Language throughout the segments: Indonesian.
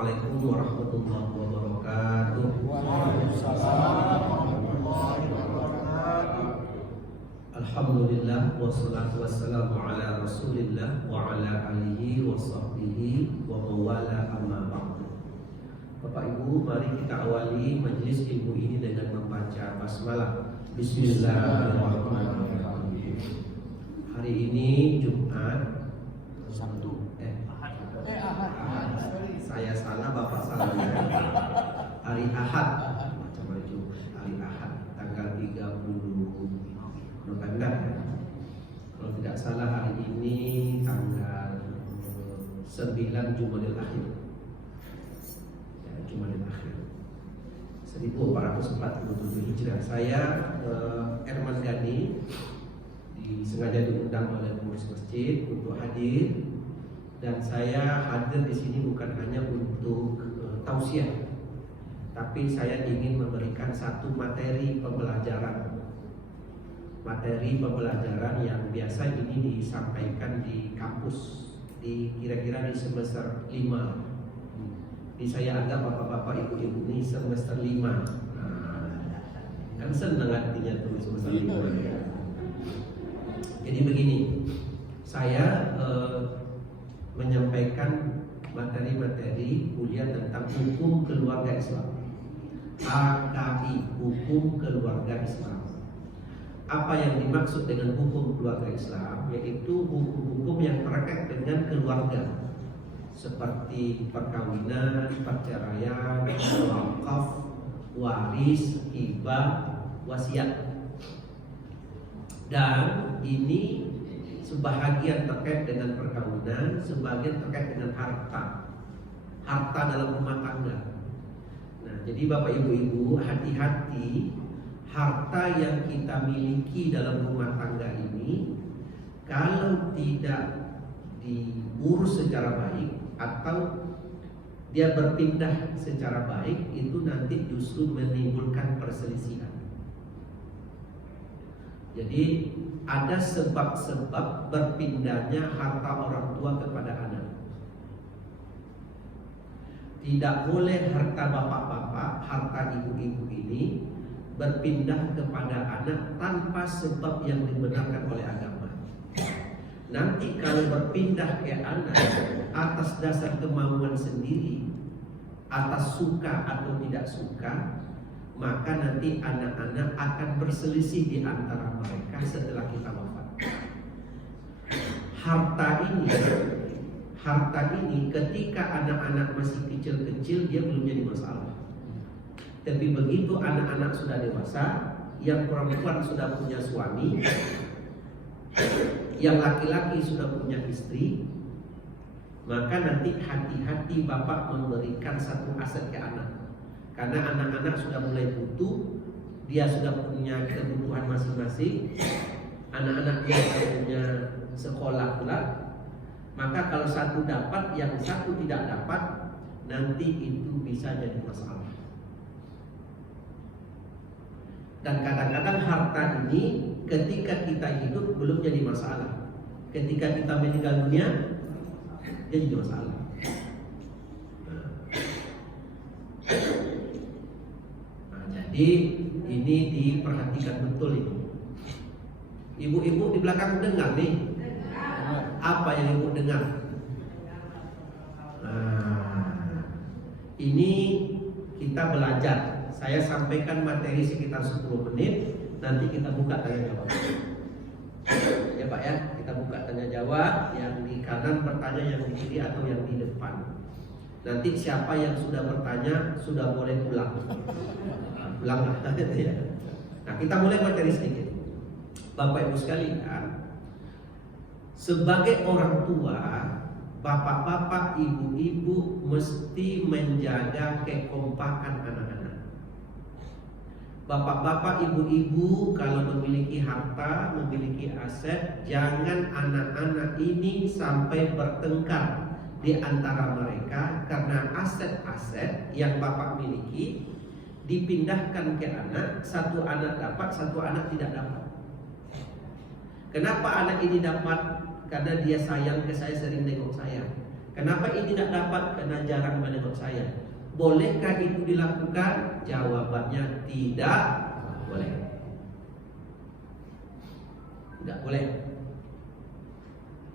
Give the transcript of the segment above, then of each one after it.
Assalamualaikum warahmatullahi wabarakatuh. Waalaikumsalam warahmatullahi wabarakatuh. Alhamdulillah wassalatu wassalamu ala Rasulillah wa ala alihi wa sahbihi wa mawala amma ba'du. Bapak Ibu, mari kita awali majelis ilmu ini dengan membaca basmalah. Bismillahirrahmanirrahim. Hari ini Jumat, Sabtu. Ahad. Saya salah, Bapak salah. Hari Ahad, macam maju. Hari Ahad, tanggal 30 November. Kalau tidak salah hari ini tanggal 9 Jumadil Akhir. Ya, Jumadil Akhir 1447 Hijrah. Saya Erman Gani sengaja diundang oleh pengurus masjid untuk hadir, dan saya hadir di sini bukan hanya untuk tausiah, tapi saya ingin memberikan satu materi pembelajaran yang biasa ini disampaikan di kampus, kira-kira di semester 5. Jadi saya anggap bapak-bapak ibu-ibu ini semester 5. Kan senang artinya tuh semester 5 ya. Jadi begini, saya menyampaikan materi-materi kuliah tentang hukum keluarga Islam, HKI, hukum keluarga Islam. Apa yang dimaksud dengan hukum keluarga Islam? Yaitu hukum-hukum yang terkait dengan keluarga, seperti perkawinan, perceraian, wakaf, waris, hibah, wasiat. Dan ini sebahagian terkait dengan perkawinan, sebagian terkait dengan harta dalam rumah tangga. Nah, jadi Bapak Ibu, hati-hati, harta yang kita miliki dalam rumah tangga ini kalau tidak diurus secara baik atau dia berpindah secara baik, itu nanti justru menimbulkan perselisihan. Jadi ada sebab-sebab berpindahnya harta orang tua kepada anak. Tidak boleh harta bapak-bapak, harta ibu-ibu ini berpindah kepada anak tanpa sebab yang dibenarkan oleh agama. Nanti kalau berpindah ke anak atas dasar kemauan sendiri, atas suka atau tidak suka, maka nanti anak-anak akan berselisih di antara mereka setelah kita wafat. Harta ini ketika anak-anak masih kecil-kecil dia belum jadi masalah. Tapi begitu anak-anak sudah dewasa, yang perempuan sudah punya suami, yang laki-laki sudah punya istri, maka nanti hati-hati bapak memberikan satu aset ke anak. Karena anak-anak sudah mulai butuh, dia sudah punya kebutuhan masing-masing, anak-anak dia sudah punya sekolah pula. Maka kalau satu dapat, yang satu tidak dapat, nanti itu bisa jadi masalah. Dan kadang-kadang harta ini ketika kita hidup belum jadi masalah, ketika kita meninggal dunia dia jadi masalah. Jadi ini diperhatikan betul ini. Ibu-ibu di belakang dengar nih. Apa yang ibu dengar? Ini kita belajar. Saya sampaikan materi sekitar 10 menit. Nanti kita buka tanya jawab. Ya Pak ya, kita buka tanya jawab. Yang di kanan bertanya, yang di kiri atau yang di depan. Nanti siapa yang sudah bertanya sudah boleh pulang. Pulang ya. Nah, kita mulai materi sedikit. Bapak Ibu sekalian, sebagai orang tua, bapak-bapak, ibu-ibu mesti menjaga kekompakan anak-anak. Bapak-bapak, ibu-ibu kalau memiliki harta, memiliki aset, jangan anak-anak ini sampai bertengkar di antara mereka karena aset-aset yang bapak miliki dipindahkan ke anak, satu anak dapat, satu anak tidak dapat. Kenapa anak ini dapat? Karena dia sayang ke saya, sering nengok saya. Kenapa ini tidak dapat? Karena jarang menengok saya. Bolehkah itu dilakukan? Jawabannya tidak boleh. Tidak boleh.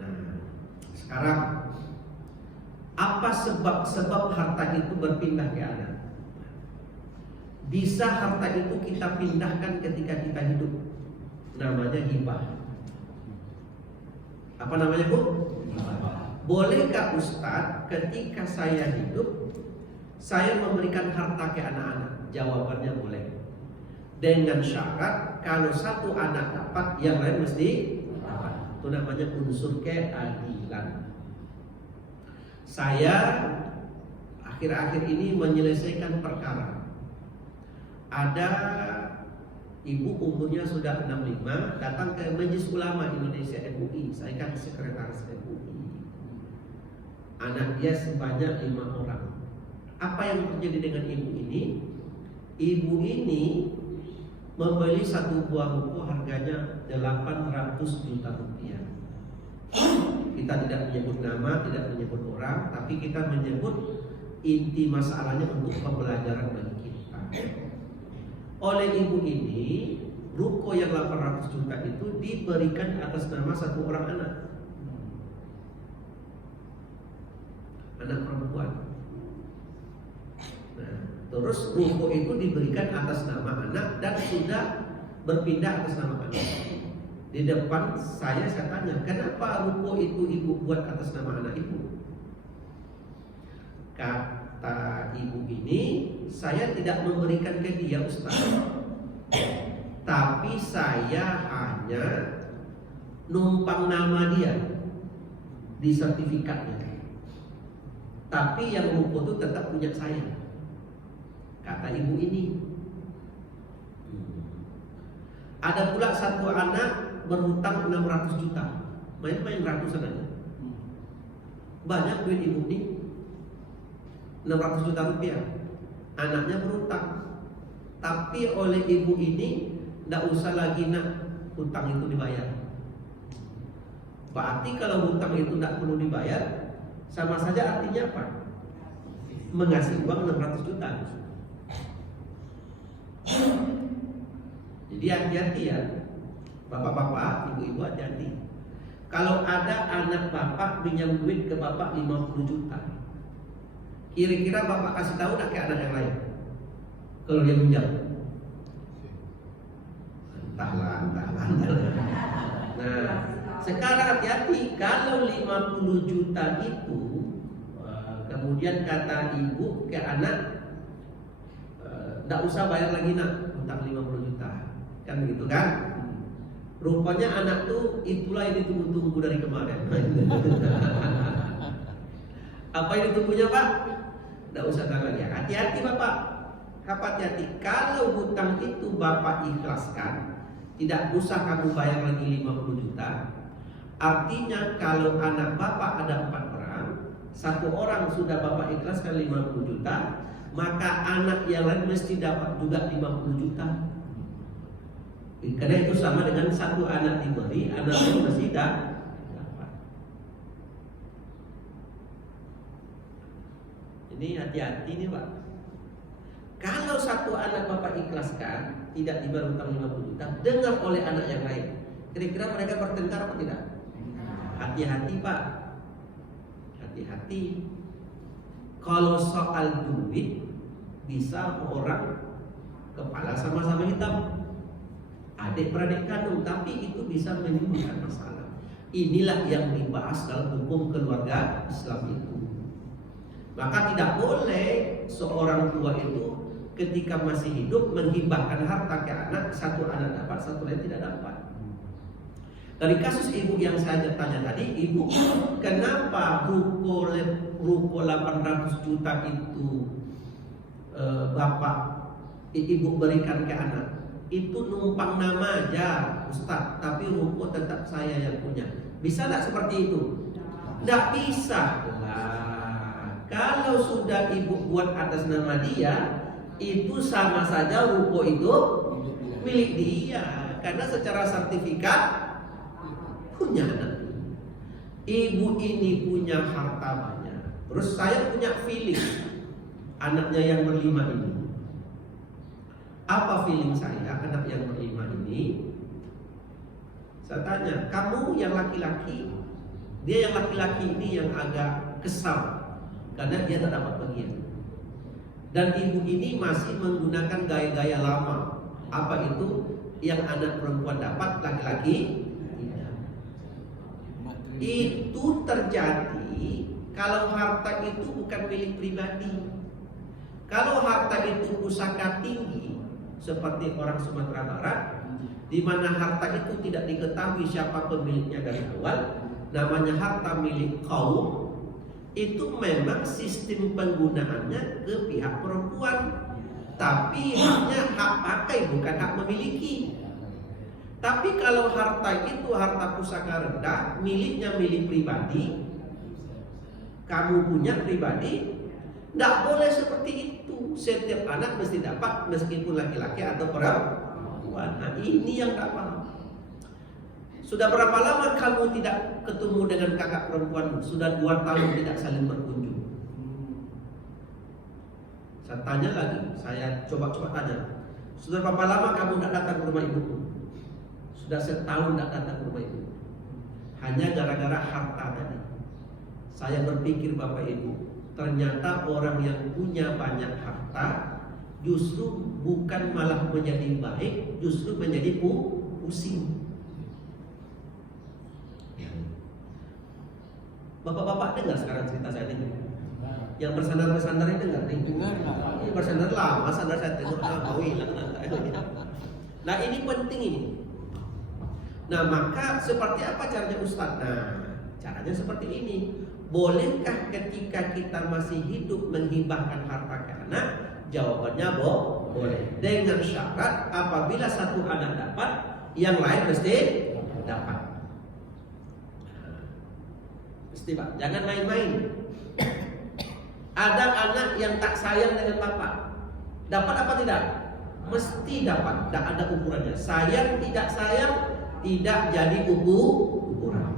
Nah, sekarang apa sebab harta itu berpindah ke anak? Bisa harta itu kita pindahkan ketika kita hidup. Namanya hibah. Apa namanya, Bu? Bolehkah Ustadz ketika saya hidup saya memberikan harta ke anak-anak? Jawabannya boleh. Dengan syarat kalau satu anak dapat, yang lain mesti dapat. Itu namanya unsur keadilan. Saya akhir-akhir ini menyelesaikan perkara. Ada ibu umurnya sudah 65 datang ke Majelis Ulama Indonesia MUI. Saya kan sekretaris MUI. Anak dia sebanyak 5 orang. Apa yang terjadi dengan ibu ini? Ibu ini membeli satu buah ruko harganya 800 juta rupiah. Kita tidak menyebut nama, tidak menyebut orang, tapi kita menyebut inti masalahnya untuk pembelajaran bagi kita. Oleh ibu ini, ruko yang 800 juta itu diberikan atas nama satu orang anak perempuan. Nah, terus ruko itu diberikan atas nama anak dan sudah berpindah atas nama anak. Di depan saya tanya, kenapa ruko itu ibu buat atas nama anak ibu? Kata ibu ini, saya tidak memberikan ke dia, Ustaz, tapi saya hanya numpang nama dia di sertifikatnya. Tapi yang ruko itu tetap punya saya, kata ibu ini. Ada pula satu anak berhutang 600 juta, main-main ratusan aja. Banyak duit ibu ini, 600 juta rupiah. Anaknya berhutang, tapi oleh ibu ini tidak usah lagi nak hutang itu dibayar. Berarti kalau hutang itu tidak perlu dibayar, sama saja artinya apa? Mengasih uang 600 juta. Jadi hati-hati ya, bapak-bapak, ibu-ibu hati-hati. Kalau ada anak bapak pinjam duit ke bapak 50 juta, kira-kira bapak kasih tahu tak ke anak yang lain? Kalau dia pinjam, entahlah. Nah, sekarang hati-hati. Kalau 50 juta itu kemudian kata ibu ke anak, tidak usah bayar lagi nak utang 50 juta, kan begitu kan? Rupanya anak tuh itulah yang ditunggu-tunggu dari kemarin. Apa yang ditunggunya Pak? Tidak usah tanya lagi. Hati-hati Bapak. Hati-hati. Kalau hutang itu Bapak ikhlaskan, tidak usah kamu bayar lagi 50 juta. Artinya kalau anak Bapak ada 4 orang, satu orang sudah Bapak ikhlaskan 50 juta, maka anak yang lain mesti dapat juga 50 juta. Karena itu sama dengan satu anak diberi, anak lain mesti dapat. Ini hati-hati nih Pak. Kalau satu anak Bapak ikhlaskan, tidak dibayar hutang 50 juta, dengar oleh anak yang lain, kira-kira mereka bertengkar apa tidak? Hati-hati Pak. Hati-hati. Kalau soal duit, bisa orang kepala sama-sama hitam, adik beradik kandung, tapi itu bisa menimbulkan masalah. Inilah yang dibahas dalam hukum keluarga Islam itu. Maka tidak boleh seorang tua itu ketika masih hidup menghibahkan harta ke anak, satu anak dapat, satu lain tidak dapat. Dari kasus ibu yang saya tanya tadi, ibu kenapa ruko 800 juta itu bapak ibu berikan ke anak? Itu numpang nama aja Ustaz, tapi ruko tetap saya yang punya. Bisa tidak seperti itu? Tidak bisa. Kalau sudah ibu buat atas nama dia, itu sama saja ruko itu milik dia, karena secara sertifikat punya anak. Ibu ini punya harta banyak, Terus saya punya feeling anaknya yang berlima ini. Apa feeling saya anak yang berlima ini? Saya tanya, kamu yang laki-laki, dia yang laki-laki ini yang agak kesal karena dia tak dapat bagian. Dan ibu ini masih menggunakan gaya-gaya lama. Apa itu? Yang anak perempuan dapat, laki-laki tidak. Itu terjadi kalau harta itu bukan milik pribadi. Kalau harta itu pusaka tinggi seperti orang Sumatera Barat, di mana harta itu tidak diketahui siapa pemiliknya dari awal, namanya harta milik kaum, itu memang sistem penggunaannya ke pihak perempuan. Tapi haknya hak pakai, bukan hak memiliki. Tapi kalau harta itu harta pusaka rendah, miliknya milik pribadi, kamu punya pribadi, tidak boleh seperti itu. Setiap anak mesti dapat meskipun laki-laki atau perempuan. Nah, ini yang tak paham. Sudah berapa lama kamu tidak ketemu dengan kakak perempuanmu? Sudah 2 tahun tidak saling berkunjung. Saya tanya lagi, saya coba tanya. Sudah berapa lama kamu tidak datang ke rumah ibumu? Sudah 1 tahun tidak datang ke rumah ibu. Hanya gara-gara harta tadi. Saya berpikir Bapak Ibu, ternyata orang yang punya banyak harta justru bukan malah menjadi baik, justru menjadi pusing. Bapak-bapak dengar sekarang cerita saya ini? Yang bersandar-bersandar ini dengar nih? Ini bersandar lama, sandar saya tengok mau hilang. Nah ini penting ini. Nah maka seperti apa caranya Ustaz? Nah caranya seperti ini. Bolehkah ketika kita masih hidup menghibahkan harta ke anak? Jawabannya boleh. Dengan syarat apabila satu anak dapat, yang lain mesti dapat. Mesti Pak, jangan main-main. Ada anak yang tak sayang dengan bapak, dapat apa tidak? Mesti dapat. Tak ada ukurannya. Sayang tidak sayang tidak jadi ukuran.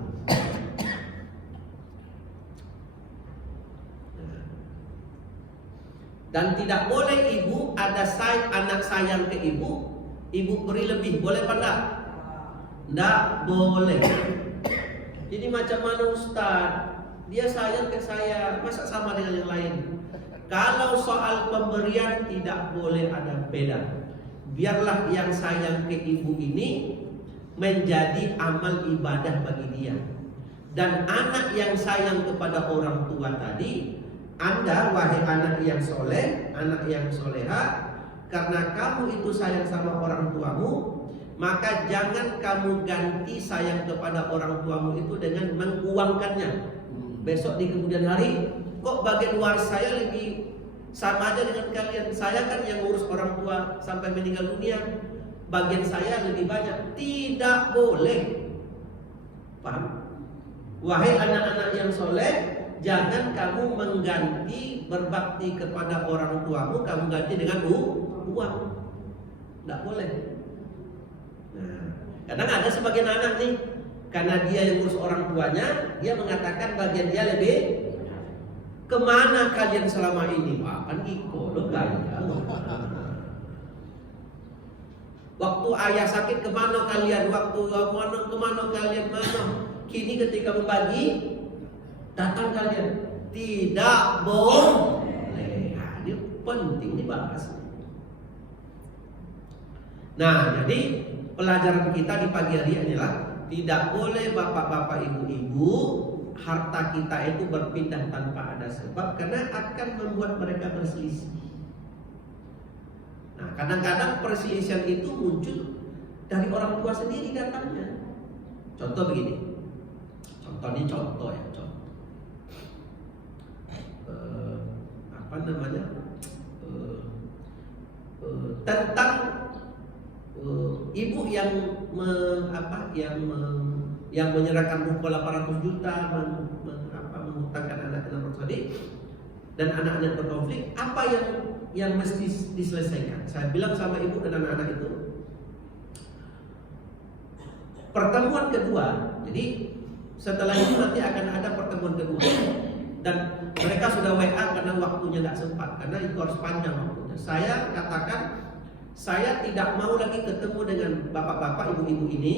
Dan tidak boleh ibu ada anak sayang ke ibu beri lebih, boleh apa enggak? Enggak boleh. Jadi macam mana Ustaz? Dia sayang ke saya, masa sama dengan yang lain? Kalau soal pemberian tidak boleh ada beda. Biarlah yang sayang ke ibu ini menjadi amal ibadah bagi dia. Dan anak yang sayang kepada orang tua tadi, Anda wahai anak yang soleh, anak yang soleha, karena kamu itu sayang sama orang tuamu, maka jangan kamu ganti sayang kepada orang tuamu itu dengan menguangkannya. Besok di kemudian hari, kok bagian waris saya lebih sama aja dengan kalian? Saya kan yang ngurus orang tua sampai meninggal dunia, bagian saya lebih banyak. Tidak boleh. Paham? Wahai anak-anak yang soleh, jangan kamu mengganti berbakti kepada orang tuamu, kamu ganti dengan uang. Tidak boleh. Nah, kadang ada sebagian anak nih, karena dia yang ngurus orang tuanya, dia mengatakan bagian dia lebih. Kemana kalian selama ini? Pak, kan Iko lo gaya. Waktu ayah sakit kemana kalian? Waktu kemana kalian? Mana? Kini ketika membagi, datang kalian. Tidak boleh. Nah, ini penting dibahas. Nah, jadi pelajaran kita di pagi hari inilah tidak boleh bapak-bapak, ibu-ibu, harta kita itu berpindah tanpa ada sebab, karena akan membuat mereka berselisih. Nah, kadang-kadang perselisihan itu muncul dari orang tua sendiri datangnya. Contoh begini. Contoh ya, contoh. Tentang ibu yang menyerahkan buku 800 juta menghutangkan anak-anak tadi dan anak-anak berkonflik, apa yang mesti diselesaikan? Saya bilang sama ibu dan anak-anak itu, pertemuan kedua, jadi setelah itu nanti akan ada pertemuan kedua Dan mereka sudah WA karena waktunya tidak sempat, karena itu harus panjang waktunya. Saya katakan, saya tidak mau lagi ketemu dengan bapak-bapak, ibu-ibu ini,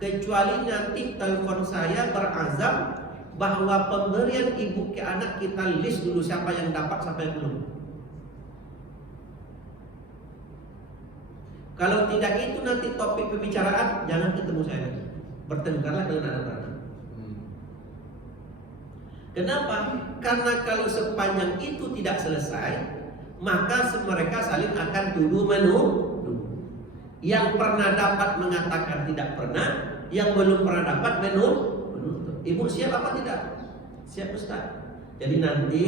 kecuali nanti telepon saya berazam bahwa pemberian ibu ke anak kita list dulu siapa yang dapat, siapa yang belum. Kalau tidak itu nanti topik pembicaraan, jangan ketemu saya lagi. Bertengkarlah kalau tidak ada beranak. Kenapa? Karena kalau sepanjang itu tidak selesai, maka mereka saling akan tuduh menuduh. Yang pernah dapat mengatakan tidak pernah, yang belum pernah dapat menuduh. Ibu siap apa tidak? Siap Ustaz. Jadi nanti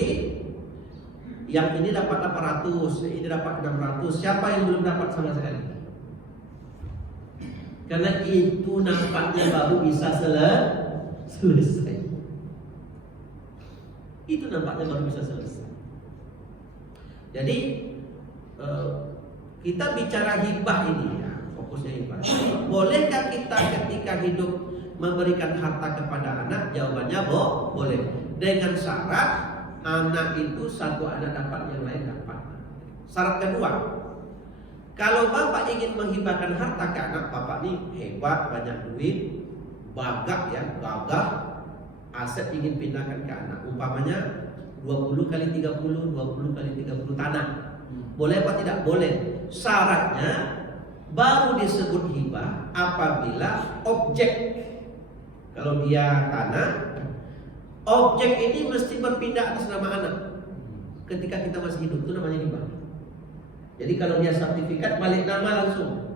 yang ini dapat 800, ini dapat 600. Siapa yang belum dapat sama sekali? Karena itu nampaknya baru bisa selesai. Itu nampaknya baru bisa selesai. Jadi kita bicara hibah ini ya, fokusnya hibah. Bolehkah kita ketika hidup memberikan harta kepada anak? Jawabannya boleh. Dengan syarat anak itu satu anak dapat, yang lain dapat. Syarat kedua, kalau bapak ingin menghibahkan harta ke anak, bapak ini hebat, banyak duit, gagah, aset ingin pindahkan ke anak, umpamanya 20 kali 30, 20 kali 30 tanah. Boleh apa tidak? Boleh. Syaratnya baru disebut hibah apabila objek, kalau dia tanah, objek ini mesti berpindah atas nama anak. Ketika kita masih hidup, itu namanya hibah. Jadi kalau dia sertifikat, balik nama langsung.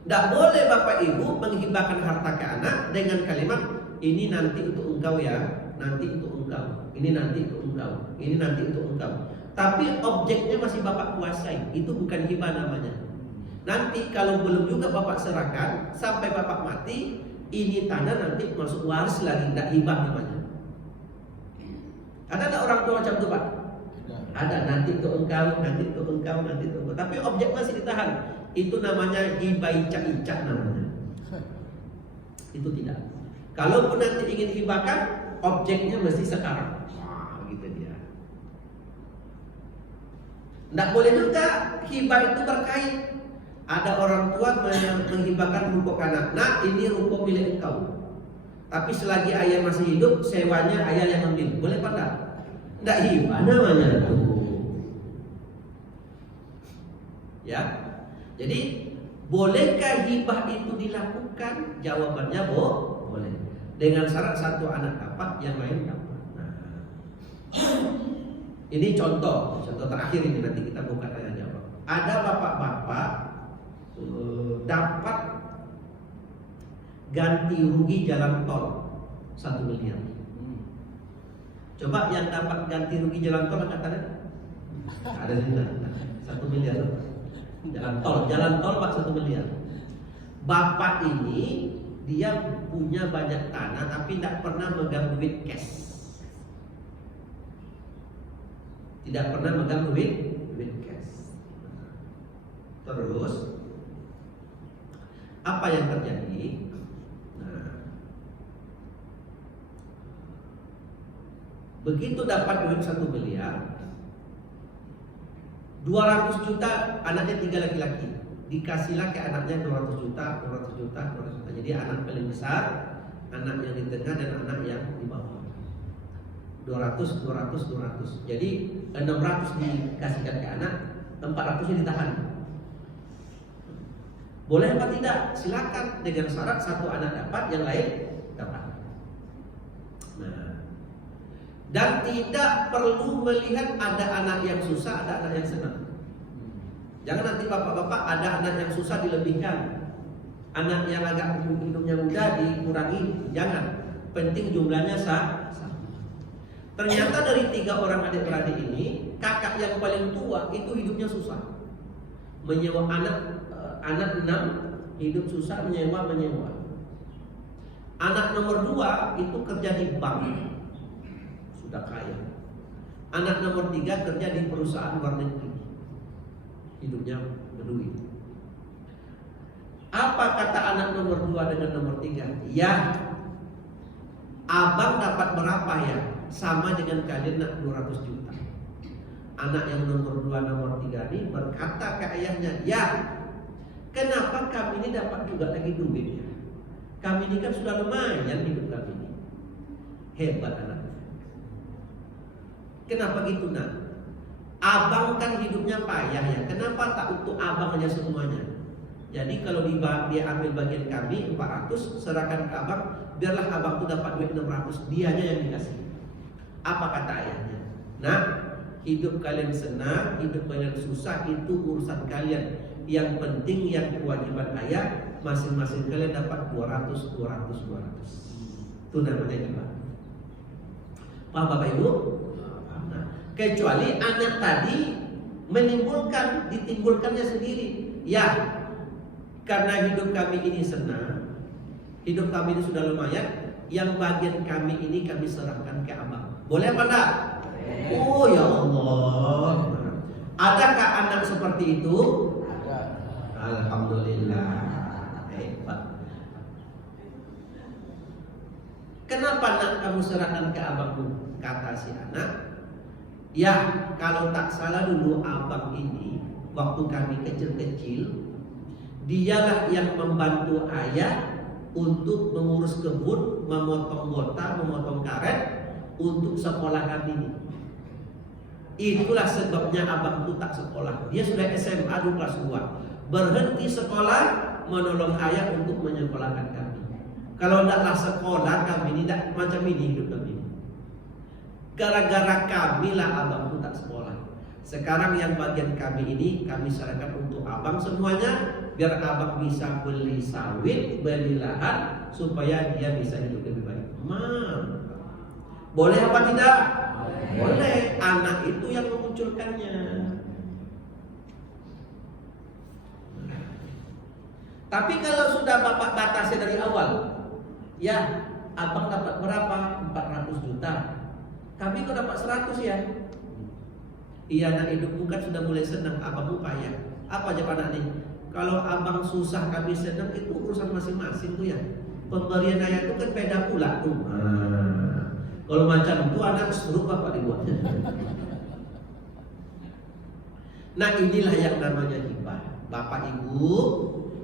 Tidak boleh bapak ibu menghibahkan harta ke anak dengan kalimat, ini nanti untuk engkau ya, nanti untuk engkau, ini nanti untuk engkau, ini nanti untuk engkau. Tapi objeknya masih bapak kuasai, itu bukan hibah namanya. Nanti kalau belum juga bapak serahkan, sampai bapak mati, ini tanah nanti masuk waris lagi, tidak hibah namanya. Ada tidak orang tua macam itu Pak? Ada, nanti untuk engkau, nanti untuk engkau, nanti untuk engkau. Tapi objek masih ditahan. Itu namanya hibah icak-icak namanya. Itu tidak. Kalaupun nanti ingin hibahkan, objeknya mesti sekarang. Wah, gitu dia. Tidak boleh juga hibah itu berkait. Ada orang tua menghibahkan ruko anak. Nah, ini ruko milik engkau. Tapi selagi ayah masih hidup, sewanya ayah yang ambil. Boleh apa tidak? Tidak hibah namanya itu. Ya. Jadi bolehkah hibah itu dilakukan? Jawabannya boleh. Dengan syarat satu anak dapat, yang lain dapat. Nah, ini contoh terakhir ini, nanti kita buka tanya jawab. Ada bapak-bapak dapat ganti rugi jalan tol 1 miliar. Coba yang dapat ganti rugi jalan tol katakan ada juga 1 miliar. Jalan tol Pak 1 miliar. Bapak ini dia punya banyak tanah tapi tidak pernah megang duit cash. Tidak pernah megang duit cash. Terus apa yang terjadi? Nah, begitu dapat duit 1 miliar, 200 juta anaknya 3 laki-laki, dikasihlah ke anaknya 200 juta. Jadi anak paling besar, anak yang di tengah, dan anak yang di bawah. 200. Jadi 600 dikasihkan ke anak, 400 ditahan. Boleh apa tidak? Silakan, dengan syarat satu anak dapat, yang lain dapat. Nah, dan tidak perlu melihat ada anak yang susah, ada anak yang senang. Jangan nanti bapak-bapak ada anak yang susah dilebihkan, anak yang agak hidupnya mudah dikurangi. Jangan. Penting jumlahnya sama. Ternyata dari 3 orang adik-beradik ini, kakak yang paling tua itu hidupnya susah. Menyewa anak 6 hidup susah, menyewa. Anak nomor 2 itu kerja di bank, sudah kaya. Anak nomor 3 kerja di perusahaan luar negeri, hidupnya berduit. Apa kata anak nomor 2 dengan nomor 3? Ya, abang dapat berapa ya? Sama dengan kalian nak 200 juta. Anak yang nomor 2, nomor 3 ini berkata ke ayahnya, ya, kenapa kami ini dapat juga lagi duit ya? Kami ini kan sudah lumayan hidup kami ini. Hebat anaknya. Kenapa gitu nak? Abang kan hidupnya payah ya. Kenapa tak untuk abang aja semuanya? Jadi kalau dia ambil bagian kami 400, serahkan ke abang, biarlah abang tuh dapat duit 600, dianya yang dikasih. Apa kata ayahnya? Nah, hidup kalian senang, hidup kalian susah itu urusan kalian. Yang penting yang kewajiban ayah, masing-masing kalian dapat 200. Itu namanya hibah. Paham Bapak Ibu? Nah, kecuali anak tadi ditimbulkannya sendiri. Ya, karena hidup kami ini senang, hidup kami ini sudah lumayan, yang bagian kami ini kami serahkan ke abang. Boleh apa enggak? Oh ya Allah. Adakah anak seperti itu? Alhamdulillah. Hebat. Kenapa nak kamu serahkan ke abangmu? Kata si anak, ya kalau tak salah dulu abang ini waktu kami kecil-kecil, dialah yang membantu ayah untuk mengurus kebun, memotong gota, memotong karet untuk sekolah kami ini. Itulah sebabnya abang itu tak sekolah. Dia sudah SMA dulu kelas 2, berhenti sekolah menolong ayah untuk menyekolahkan kami. Kalau tidaklah sekolah kami ini tidak macam ini hidup kami. Gara-gara kami lah abang itu tak sekolah. Sekarang yang bagian kami ini kami serahkan untuk abang semuanya, biar abang bisa beli sawit, beli lahan, supaya dia bisa hidup lebih baik. Boleh apa tidak? Boleh. Anak itu yang memunculkannya. Tapi kalau sudah bapak batasi dari awal, ya abang dapat berapa? 400 juta. Kami kok dapat 100 ya? Iya, anak hidupmu kan sudah mulai senang, abangmu payah. Apa jawaban nih? Kalau abang susah kami senang, itu urusan masing-masing tuh ya. Pemberian ayah itu kan beda pula tuh. Kalau macam itu anak suruh bapak dibuat. Nah, inilah yang namanya hibah. Bapak Ibu,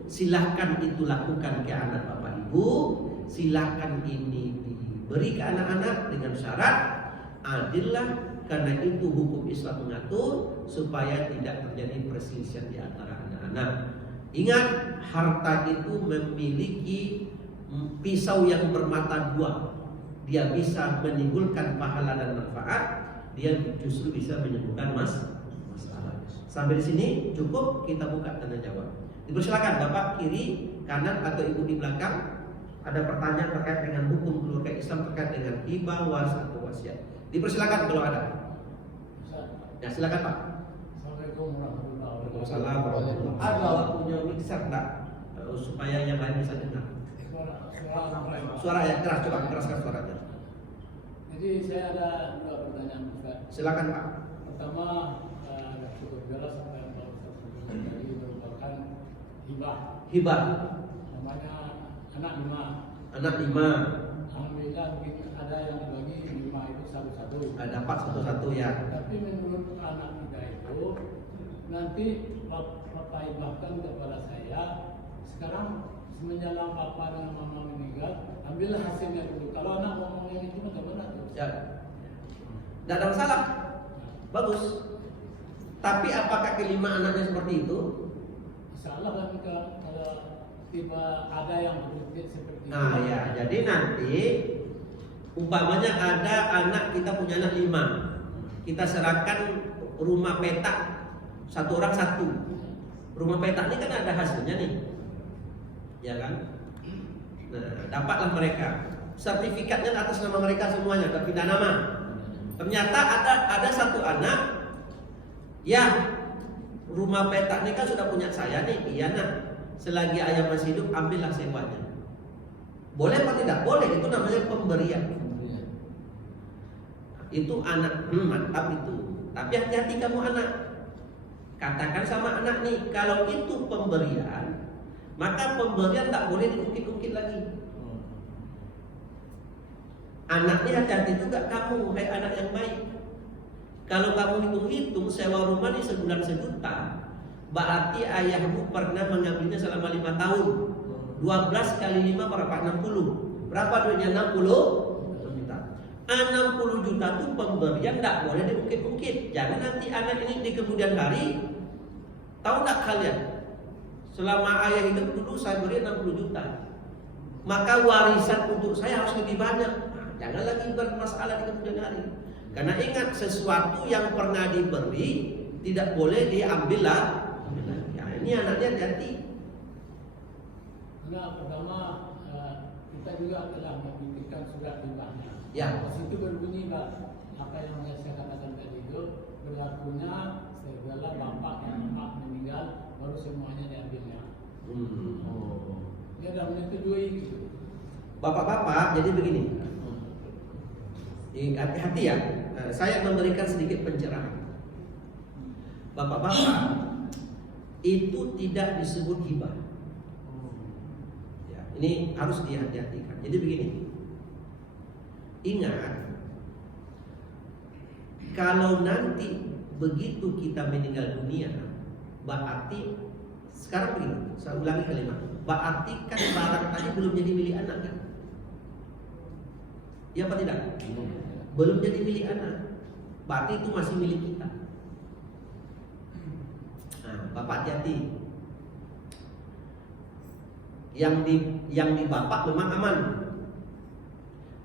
silahkan itu lakukan ke anak Bapak Ibu. Silahkan ini diberi ke anak-anak dengan syarat adillah, karena itu hukum Islam mengatur supaya tidak terjadi perselisihan di antara anak-anak. Ingat, harta itu memiliki pisau yang bermata dua. Dia bisa menimbulkan pahala dan manfaat, dia justru bisa menyembuhkan masalah. Sampai di sini cukup, kita buka tanda jawab. Dipersilakan Bapak kiri, kanan atau Ibu di belakang. Ada pertanyaan terkait dengan hukum keluarga Islam terkait dengan hibah, waris atau wasiat. Dipersilakan kalau ada. Ya silakan Pak. Assalamualaikum warahmatullahi wabarakatuh. Ada punya mixer enggak? Supaya yang lain bisa dengar. Suara yang keras, coba keraskan suaranya. Jadi saya ada 2 pertanyaan Ustaz. Silakan Pak. Pertama, cukup jelas apa yang Pak Ustaz sebutkan tadi merupakan hibah. Hibah. Namanya anak 5. Anak 5. Alhamdulillah mungkin ada yang bagi 5 itu satu-satu. Dapat satu-satu ya. Tapi menurut anak kita itu nanti Bapak hibahkan kepada saya. Sekarang semenjak Papa dengan Mama meninggal, ambillah hasilnya dulu. Kalau anak ngomong yang itu bagaimana tuh? Ya. Tidak ada masalah. Bagus. Tapi apakah kelima anaknya seperti itu? Insyaallah kan kalau tiba ada yang berbukit seperti itu. Nah ya, jadi nanti umpamanya ada anak, kita punya anak 5, kita serahkan rumah petak, 1 orang 1. Rumah petak ini kan ada hasilnya nih, ya kan? Nah, dapatlah mereka. Sertifikatnya atas nama mereka semuanya, tapi pindah nama. Ternyata ada 1 anak, ya rumah petak ini kan sudah punya saya nih, iya nak. Selagi ayah masih hidup, ambillah sewanya. Boleh apa tidak? Boleh, itu namanya pemberian. Itu anak, mantap itu. Tapi hati-hati kamu anak. Katakan sama anak nih, kalau itu pemberian, maka pemberian tak boleh diungkit-ungkit lagi. Anaknya hati-hati juga kamu, hai anak yang baik. Kalau kamu hitung-hitung sewa rumah di sebulan 1 juta, berarti ayahmu pernah mengambilnya selama 5 tahun. 12 kali 5 berapa? 60. Berapa duitnya? 60 juta. 60 juta itu pemberian tidak boleh diungkit-ungkit. Jangan nanti anak ini di kemudian hari, tahu tak kalian? Selama ayah hidup dulu saya beri 60 juta. Maka warisan untuk saya harus lebih banyak. Nah, jangan lagi bermasalah di kemudian hari. Karena ingat, sesuatu yang pernah diberi tidak boleh diambil lah. Ya, ini anaknya hati-hati. Nah, pertama kita juga telah membimbingkan surat hibahnya. Ya. Di situ berbunyi, Pak, apa yang saya katakan tadi itu berlakunya segala bapak dan emak meninggal baru semuanya diambilnya. Dia sudah menyetujui gitu. Bapak-bapak, jadi begini. Hati-hati ya. Saya memberikan sedikit pencerahan. Bapak-bapak, itu tidak disebut hibah. Ya, ini harus dihati-hatikan. Jadi begini. Ingat, kalau nanti begitu kita meninggal dunia, berarti sekarang begini, saya ulangi kalimat. Berarti kan barang tadi belum jadi milik anak kan? Ya apa tidak? Belum jadi milik anak. Berarti itu masih milik kita. Nah, Bapak hati-hati. Yang di Bapak memang aman.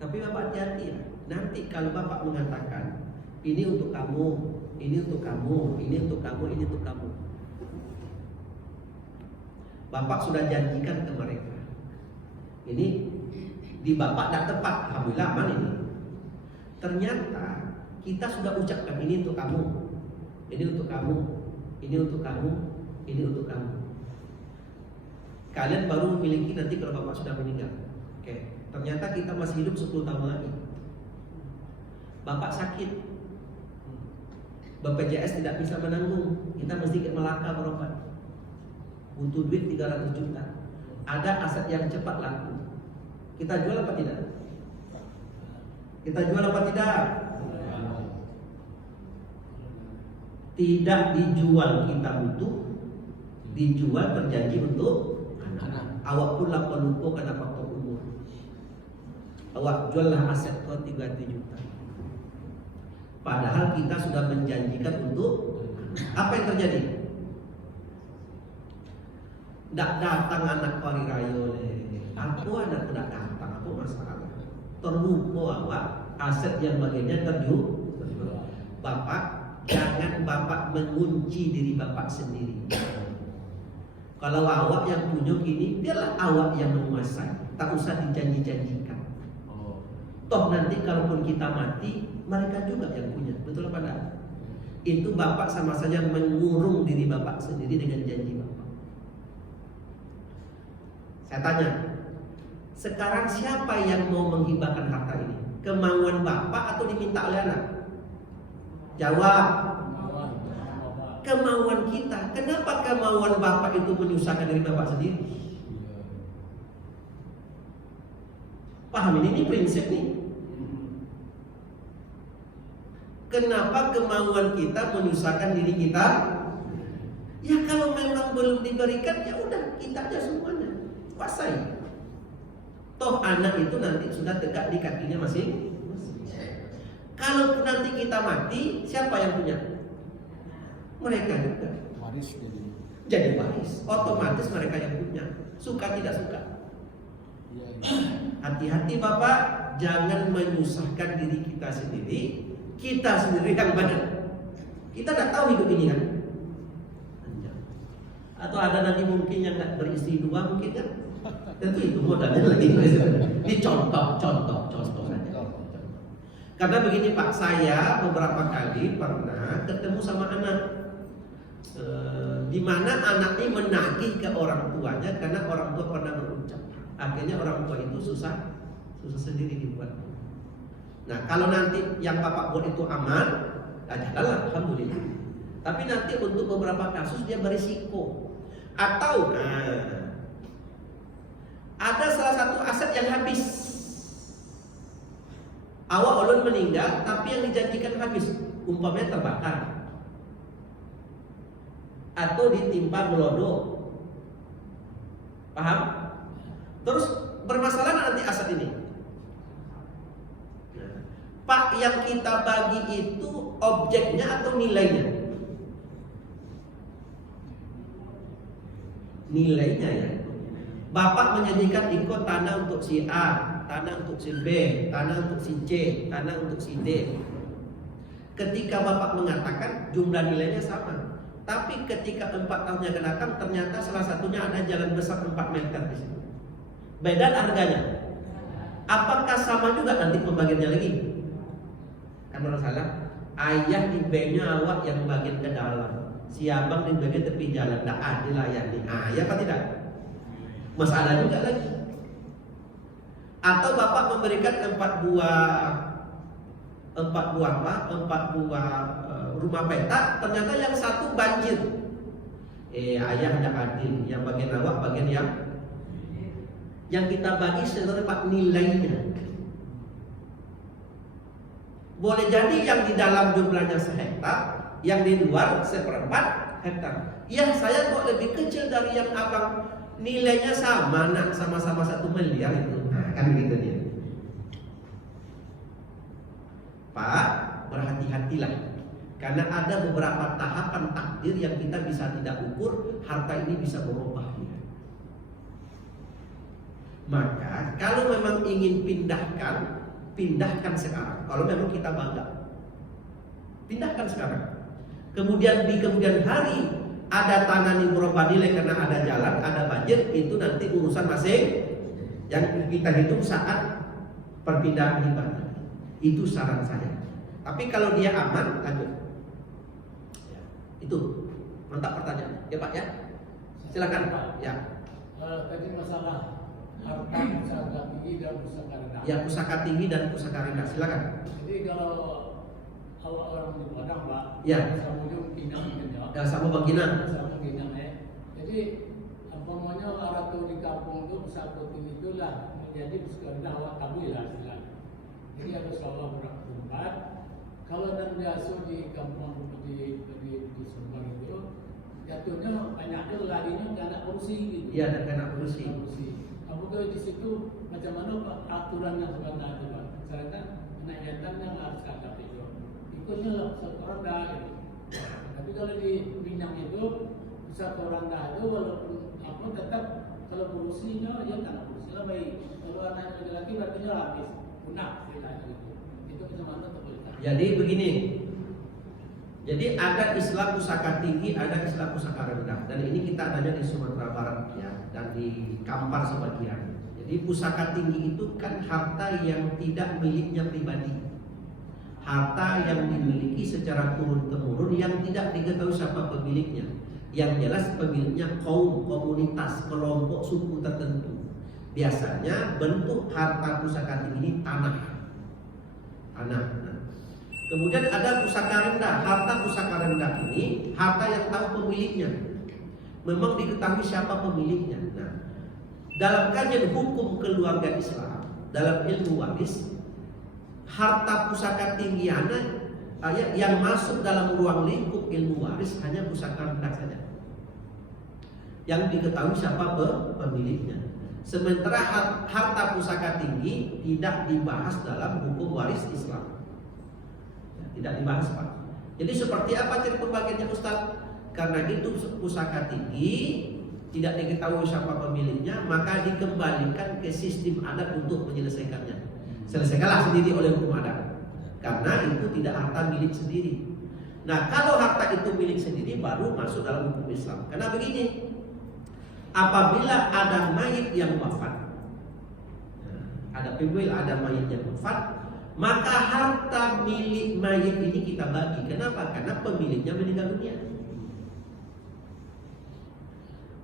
Tapi Bapak hati-hati ya. Nanti kalau Bapak mengatakan ini untuk kamu, ini untuk kamu, ini untuk kamu, ini untuk kamu. Bapak sudah janjikan ke mereka. Ini di Bapak tidak tepat, alhamdulillah aman ini. Ternyata kita sudah ucapkan ini untuk kamu, ini untuk kamu, ini untuk kamu, ini untuk kamu. Kalian baru memiliki nanti kalau Bapak sudah meninggal. Oke, ternyata kita masih hidup 10 tahun lagi. Bapak sakit, BPJS tidak bisa menanggung, kita mesti ke Melaka berobat. Butuh duit 300 juta. Ada aset yang cepat laku. Kita jual apa tidak? Kita jual apa tidak? Tidak dijual kita butuh, dijual terjanji untuk anak. Awak pula pelupa karena faktor umur. Awak juallah aset kau 300 juta. Padahal kita sudah menjanjikan untuk apa yang terjadi? Tak datang anak hari raya le. Aku anak tidak datang, apa masalah? Terlupa awak aset yang bagiannya terjual. Bapak, jangan Bapak mengunci diri Bapak sendiri. Kalau awak yang punya gini, biarlah awak yang menguasai. Tak usah dijanji-janjikan. Toh nanti kalaupun kita mati, mereka juga yang punya. Betul apa enggak? Itu Bapak sama saja mengurung diri Bapak sendiri dengan janji Bapak. Saya tanya, sekarang siapa yang mau menghibahkan harta ini? Kemauan Bapak atau diminta oleh anak? Jawab. Kemauan kita. Kenapa kemauan Bapak itu menyusahkan diri Bapak sendiri? Paham ini prinsip nih. Kenapa kemauan kita menyusahkan diri kita? Ya kalau memang belum diberikan, ya udah kita aja semuanya kuasai. Toh anak itu nanti sudah tegak di kakinya masing. Kalau nanti kita mati, siapa yang punya? Mereka juga. Waris Jadi waris. Otomatis mereka yang punya. Suka tidak suka. Hati-hati Bapak, jangan menyusahkan diri kita sendiri. Kita sendiri yang banyak. Kita tidak tahu hidup ini kan. Atau ada nanti mungkin yang tidak beristri dua mungkin kan. Tentu itu modalnya lagi. Dicontoh saja. Karena begini Pak, saya beberapa kali pernah ketemu sama anak, di mana anak ini menagih ke orang tuanya karena orang tua pernah berucap. Akhirnya orang tua itu susah sendiri dibuat. Nah kalau nanti yang Bapak buat itu aman, jalanlah, alhamdulillah. Tapi nanti untuk beberapa kasus dia berisiko. Atau ada salah satu aset yang habis. Awak ulun meninggal, tapi yang dijanjikan habis, umpamanya terbakar atau ditimpa gelodok, paham? Terus bermasalah nanti aset ini. Nah, Pak, yang kita bagi itu objeknya atau nilainya? Nilainya ya. Bapak menjanjikan ikut tanah untuk si A, tanah untuk si B, tanah untuk si C, tanah untuk si D. Ketika Bapak mengatakan jumlah nilainya sama, tapi ketika 4 tahun yang akan datang ternyata salah satunya ada jalan besar 4 meter di situ. Beda harganya. Apakah sama juga nanti pembagiannya lagi? Kan orang salah. Ayah di B-nya awak yang bagian ke dalam, si abang di bagian tepi jalan, tidak adil layani. Ya apa tidak? Masalah juga lagi. Atau bapak memberikan 4 buah rumah petak, ternyata yang satu banjir. Ayah tidak adil. Yang bagian awak, bagian yang kita bagi sebenarnya Pak nilainya. Boleh jadi yang di dalam jumlahnya sehektar, yang di luar 1/4 hektar. Ya saya kok lebih kecil dari yang abang, nilainya sama, nak sama-sama 1 miliar itu. Nah, kan begitu dia. Pak, berhati-hatilah. Karena ada beberapa tahapan takdir yang kita bisa tidak ukur, harta ini bisa berubah. Maka kalau memang ingin pindahkan sekarang. Kalau memang kita bangga, pindahkan sekarang. Kemudian di kemudian hari ada tanah yang berubah nilai karena ada jalan, ada banjir, itu nanti urusan masing yang kita hitung saat perpindahan hibah. Itu saran saya. Tapi kalau dia aman, lanjut. Itu mantap pertanyaan. Ya Pak ya. Silakan Pak. Ya. Tadi masalah harta pusaka tinggi dan pusaka rendah. Ya, pusaka tinggi dan pusaka rendah. Silakan. Jadi kalau orang di Padang, Pak, ya. Sama Ginang ya. Ya, sama Bang Ginang. Sama Ginang ya. Jadi apa namanya orang tuh di kampung itu pusaka tinggi itulah menjadi pusaka rendah awak tabu ya istilahnya. Jadi harus Allah bertempat. Kalau dan biasa di kampung di Sumbar itu jatuhnya banyaknya larinya karena kursi gitu. Iya, dan karena kursi. Apakah di situ macam mana Pak aturan yang sebenarnya Pak? Misalkan kenaikan yang harus ada itu, ikutnya seorang dah itu. Tapi kalau di Minang itu bisa orang dah itu walaupun apa tetap kalau kursinya ya karena kursinya baik. Kalau anak laki-laki berarti lapis punah istilahnya gitu. Itu macam mana boleh? Jadi begini. Jadi ada Islam pusaka tinggi, ada Islam pusaka rendah. Dan ini kita adanya di Sumatera Barat ya, dan di Kampar sebagian. Jadi pusaka tinggi itu kan harta yang tidak miliknya pribadi, harta yang dimiliki secara turun-temurun yang tidak diketahui siapa pemiliknya. Yang jelas pemiliknya kaum, komunitas, kelompok, suku tertentu. Biasanya bentuk harta pusaka tinggi ini tanah. Kemudian ada pusaka rendah. Harta pusaka rendah ini harta yang tahu pemiliknya, memang diketahui siapa pemiliknya. Nah, dalam kajian hukum keluarga Islam, dalam ilmu waris, harta pusaka tinggiana yang masuk dalam ruang lingkup ilmu waris hanya pusaka rendah saja, yang diketahui siapa pemiliknya. Sementara harta pusaka tinggi tidak dibahas dalam hukum waris Islam. Tidak dibahas Pak. Jadi seperti apa cara pembagiannya Ustaz? Karena itu pusaka tinggi tidak diketahui siapa pemiliknya, maka dikembalikan ke sistem adat untuk menyelesaikannya. Selesaikanlah sendiri oleh hukum adat. Karena itu tidak harta milik sendiri. Nah, kalau harta itu milik sendiri baru masuk dalam hukum Islam. Karena begini, apabila ada mayit yang wafat, ada mayit yang wafat, maka harta milik mayit ini kita bagi. Kenapa? Karena pemiliknya meninggal dunia.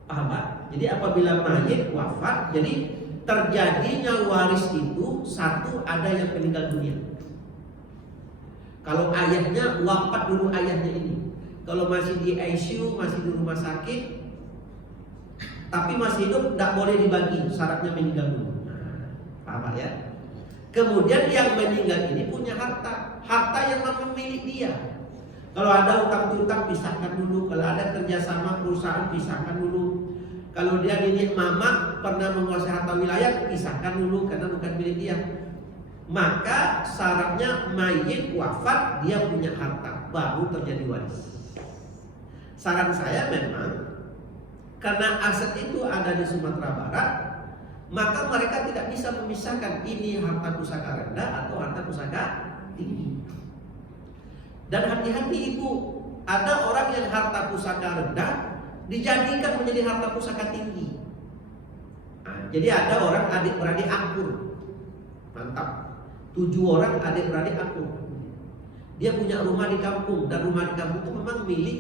Paham Pak? Jadi apabila mayit wafat, jadi terjadinya waris itu satu ada yang meninggal dunia. Kalau ayahnya wafat dulu ayahnya ini, kalau masih di ICU, masih di rumah sakit, tapi masih hidup, tidak boleh dibagi, syaratnya meninggal dulu. Nah, paham Pak ya? Kemudian yang meninggal ini punya harta, harta yang memang milik dia. Kalau ada utang-utang pisahkan dulu, kalau ada kerjasama perusahaan pisahkan dulu. Kalau dia ini mama pernah menguasai harta wilayah pisahkan dulu karena bukan milik dia. Maka syaratnya mayit wafat dia punya harta baru terjadi waris. Saran saya memang karena aset itu ada di Sumatera Barat, maka mereka tidak bisa memisahkan ini harta pusaka rendah atau harta pusaka tinggi. Dan hati-hati ibu, ada orang yang harta pusaka rendah dijadikan menjadi harta pusaka tinggi. Nah, jadi ada orang adik-beradik akur, mantap. 7 orang adik-beradik akur. Dia punya rumah di kampung, dan rumah di kampung itu memang milik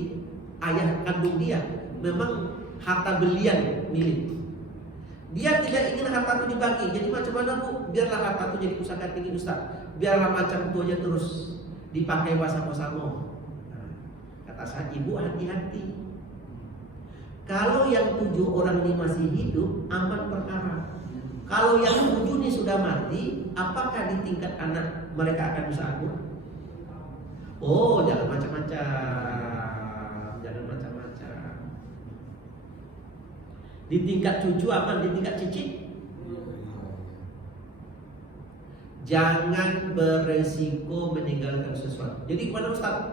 ayah kandung dia, memang harta belian milik. Dia tidak ingin harta itu dibagi. Jadi macam mana bu? Biarlah harta itu jadi pusaka tinggi Ustaz. Biarlah macam itu aja terus dipakai bersama-sama. Nah, kata saya, ibu hati-hati. Kalau yang 7 orang ini masih hidup, aman perkara. Kalau yang 7 ini sudah mati, apakah di tingkat anak mereka akan bisa akur? Oh, jangan macam-macam. Jangan macam-macam. Di tingkat cucu aman, di tingkat cicit jangan beresiko meninggalkan sesuatu. Jadi kepada Ustaz,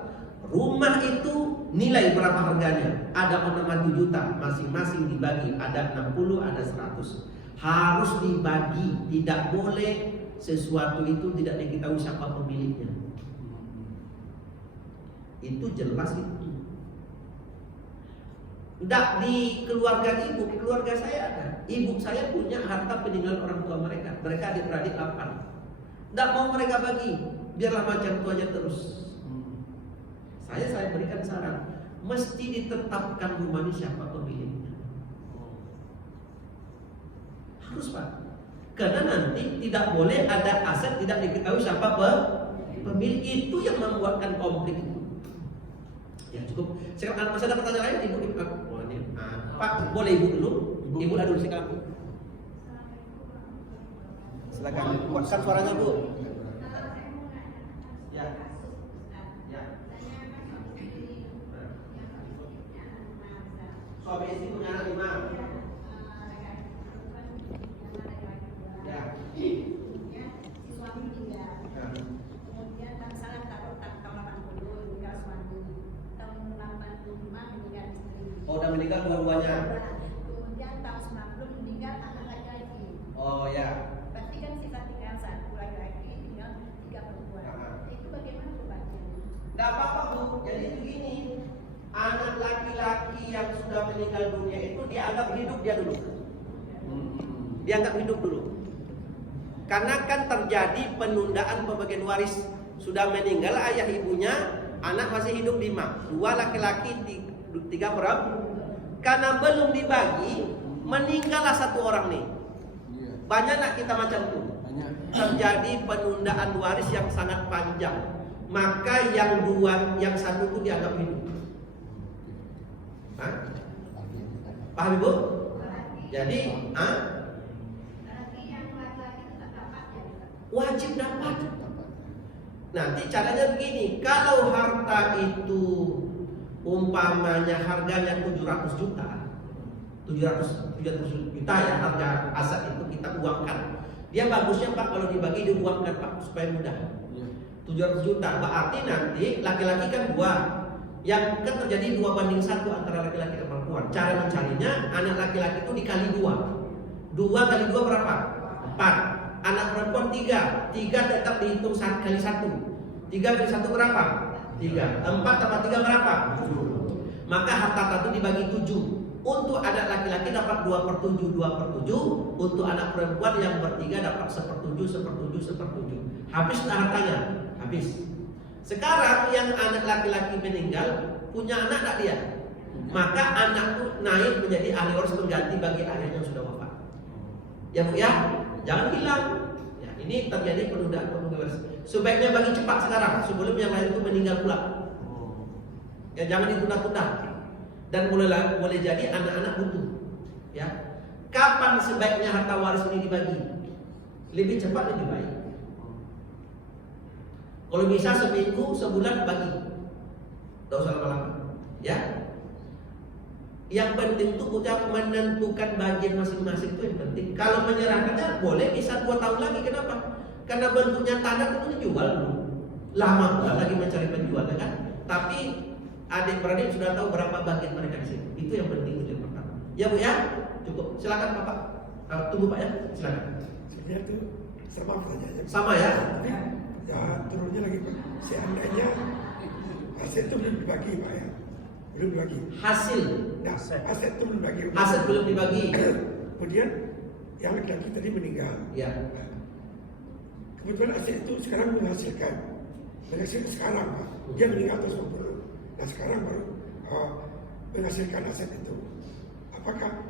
rumah itu nilai berapa harganya? Ada 6 juta, masing-masing dibagi. Ada 60, ada 100. Harus dibagi, tidak boleh sesuatu itu tidak diketahui siapa pemiliknya. Itu jelas itu. Tidak di keluarga ibu, keluarga saya ada. Ibu saya punya harta peninggalan orang tua mereka. Mereka adik-beradik 8. Tidak mau mereka bagi, biarlah macam itu aja terus. Saya berikan saran, mesti ditetapkan rumah ini siapa pemiliknya. Harus Pak, karena nanti tidak boleh ada aset tidak diketahui siapa pemilik. Itu yang membuatkan konflik itu. Ya cukup. Sekarang masih ada pertanyaan lain ibu? Pak, boleh ibu dulu? Ibu dulu sekarang. Silakan, kuatkan suaranya bu. Ya. Ya. Suami istri punya anak 5. Ya. Suami meninggal. Kemudian misalnya tahun 80 meninggal suami, tahun 85 meninggal istri. Oh, udah meninggal dua-duanya. Kemudian tahun 90 meninggal anak laki-laki. Oh ya. Berarti kan sisa tinggal 1 laki-laki, tinggal 3 perempuan. Itu bagaimana pembagiannya? Tidak apa-apa bu. Jadi begini, anak laki-laki yang sudah meninggal dunia itu dianggap hidup dia dulu. Dianggap hidup dulu. Karena kan terjadi penundaan pembagian waris. Sudah meninggal ayah ibunya, anak masih hidup 5. 2 laki-laki, 3 perempuan. Karena belum dibagi, meninggallah 1 orang nih. Banyaklah kita macam itu. Terjadi penundaan waris yang sangat panjang. Maka yang 1 itu dianggap hidup. Hah? Paham ibu? Jadi, wajib dapat. Nanti caranya begini, kalau harta itu umpamanya harganya 700 juta ya harga aset itu kita uangkan. Dia bagusnya Pak kalau dibagi diuangkan Pak supaya mudah. 700 juta berarti nanti laki-laki kan 2. Yang kan terjadi 2:1 antara laki-laki dan perempuan. Cara mencarinya anak laki-laki itu dikali 2. 2 kali 2 berapa? 4. Anak perempuan 3. 3 tetap dihitung kali 1. 3 kali 1 berapa? 3. 4 tambah 3 berapa? 7. Maka harta itu dibagi 7. Untuk anak laki-laki dapat 2/7, 2/7. Untuk anak perempuan yang bertiga dapat 1/7, 1/7, 1/7. Habis hartanya? Habis. Sekarang yang anak laki-laki meninggal punya anak tak dia? Maka anak itu naik menjadi ahli waris pengganti bagi ayah yang sudah wafat. Ya bu ya, jangan hilang. Ya, ini terjadi penundaan pembagian waris. Sebaiknya bagi cepat sekarang sebelum yang lain itu meninggal pula. Ya jangan ditunda-tunda. Dan boleh jadi anak-anak butuh. Ya, kapan sebaiknya harta waris ini dibagi? Lebih cepat lebih baik. Kalau bisa seminggu, sebulan bagi. Tidak usah lama-lama. Ya. Yang penting itu kita menentukan bagian masing-masing itu yang penting. Kalau menyerahkannya boleh bisa 2 tahun lagi. Kenapa? Karena bentuknya tanah itu dijual dulu. Lama pula lagi mencari penjual, kan? Tapi adik-beradik sudah tahu berapa bagian mereka di sini. Itu yang penting, itu yang pertama. Ya Bu ya, cukup. Silakan Bapak. Tunggu Pak ya, silakan. Sebenarnya itu sama saja. Sama ya. Tapi ya turunnya lagi Pak. Seandainya aset itu belum dibagi Pak ya, belum dibagi. Hasil. Nah, aset itu belum dibagi. Aset belum dibagi. Kemudian yang laki-laki tadi meninggal. Ya. Kebetulan aset itu sekarang menghasilkan sekarang Pak. Dia meninggal terus belum. Nah sekarang baru menghasilkan aset itu. Apakah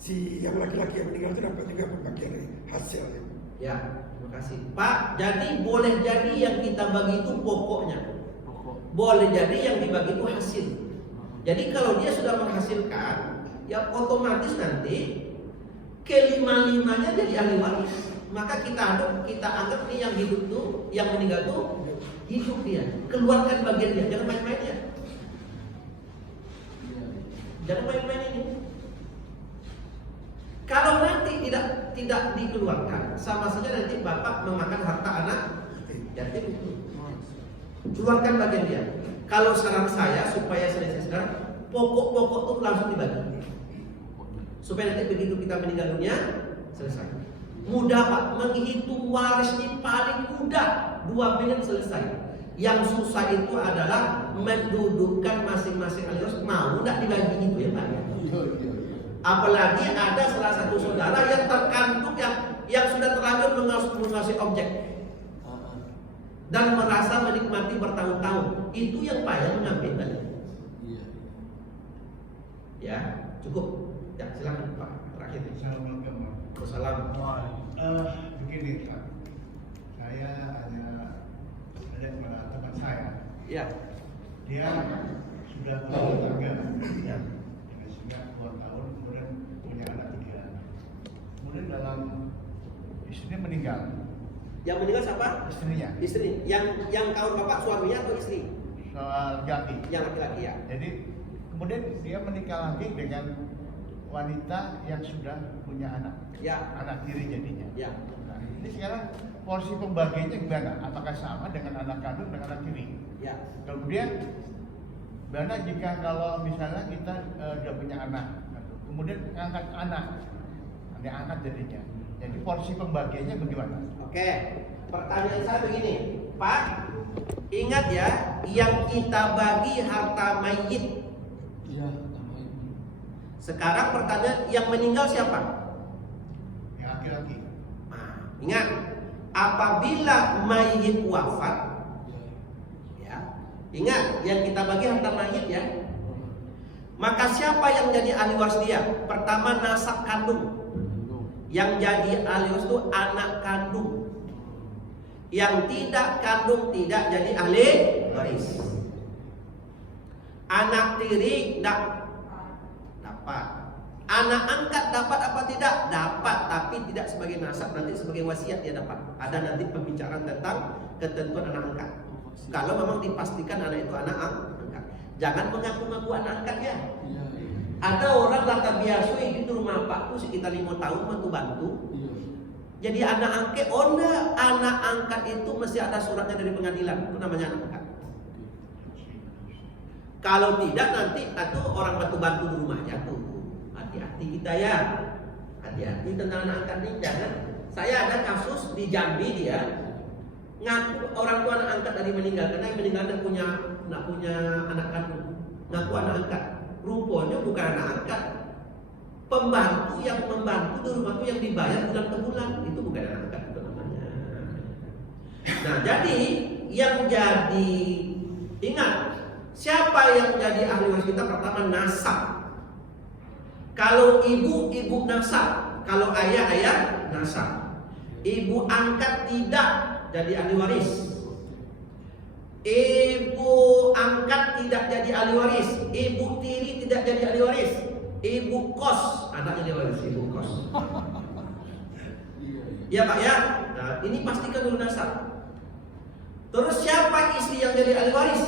si yang laki-laki yang meninggal itu dapat juga pembagian dari hasilnya? Ya, terima kasih Pak. Jadi boleh jadi yang kita bagi itu pokoknya, boleh jadi yang dibagi itu hasil. Jadi kalau dia sudah menghasilkan, ya otomatis nanti kelima-limanya jadi ahli waris. Maka kita anggap nih yang hidup tuh, yang meninggal tuh hidup dia. Keluarkan bagian dia, jangan main-main ya. Jangan main-main ini. Kalau nanti tidak dikeluarkan, sama saja nanti bapak memakan harta anak yatim itu. Keluarkan bagian dia. Kalau saran saya supaya selesai sekarang, pokok-pokok itu langsung dibagi. Supaya nanti begitu kita meninggal dunia, selesai. Mudah Pak, menghitung waris ini paling mudah, 2 menit selesai. Yang susah itu adalah mendudukkan masing-masing ahli waris mau tidak dibagi itu ya Pak. Apalagi ada salah satu saudara yang terkandung yang sudah terlanjur menguasai objek dan merasa menikmati bertahun-tahun, itu yang payah mengambil. Ya, cukup. Ya, silakan Pak. Terakhir. Assalamualaikum. Wassalamualaikum. Begini Pak, saya ada teman saya. Ya. Dia sudah berumah tangga. Ya. Dengan sehingga 2 tahun kemudian punya anak 3 anak. Kemudian dalam istrinya meninggal. Yang meninggal siapa? Istrinya. Istri. Yang kawan bapak suaminya atau istri? Soal laki. Yang laki-laki ya. Jadi kemudian dia menikah lagi dengan wanita yang sudah punya anak. Ya. Anak tiri jadinya. Ya. Nah, ini sekarang porsi pembagiannya gimana? Apakah sama dengan anak kandung dengan anak tiri? Ya. Kemudian mana jika kalau misalnya kita udah punya anak, kemudian ngangkat anak, ada angkat jadinya. Jadi porsi pembagiannya bagaimana? Oke. Pertanyaan saya begini, Pak. Ingat ya, yang kita bagi harta mayit. Iya, namanya. Sekarang pertanyaan, yang meninggal siapa? Yang laki-laki. Nah, ingat, apabila mayit wafat, ya, ingat yang kita bagi harta mayit ya. Maka siapa yang jadi ahli waris dia? Pertama nasab kandung. Yang jadi ahli waris itu anak kandung. Yang tidak kandung tidak jadi ahli waris. Anak tiri dapat. Anak angkat dapat apa tidak? Dapat, tapi tidak sebagai nasab, nanti sebagai wasiat dia dapat. Ada nanti pembicaraan tentang ketentuan anak angkat. Kalau memang dipastikan anak itu anak angkat. Jangan mengaku-ngaku anak angkat ya. Ada orang rata biasa di rumah Pak tuh sekitar 5 tahun bantu-bantu. Jadi anak angkat, anak angkat itu mesti ada suratnya dari pengadilan. Itu namanya anak angkat. Kalau tidak nanti itu orang bantu-bantu di rumahnya tuh. Hati-hati kita ya. Hati-hati tentang anak angkat ini. Jangan. Saya ada kasus di Jambi dia ngaku orang tua anak angkat dari meninggal karena yang meninggal tidak punya anak kandung. Ngaku anak angkat. Rupanya bukan anak angkat. Pembantu yang membantu di rumah itu yang dibayar bulan ke bulan. Itu bukan anak angkat itu namanya. Nah, jadi yang jadi ingat, siapa yang jadi ahli waris kita? Pertama nasab. Kalau ibu nasab, kalau ayah nasab. Ibu angkat tidak jadi ahli waris. Ibu angkat tidak jadi ahli waris. Ibu tiri tidak jadi ahli waris. Ibu kos anaknya jadi waris. Ibu kos. Ya Pak ya. Nah, ini pastikan dulu nasab. Terus siapa istri yang jadi ahli waris?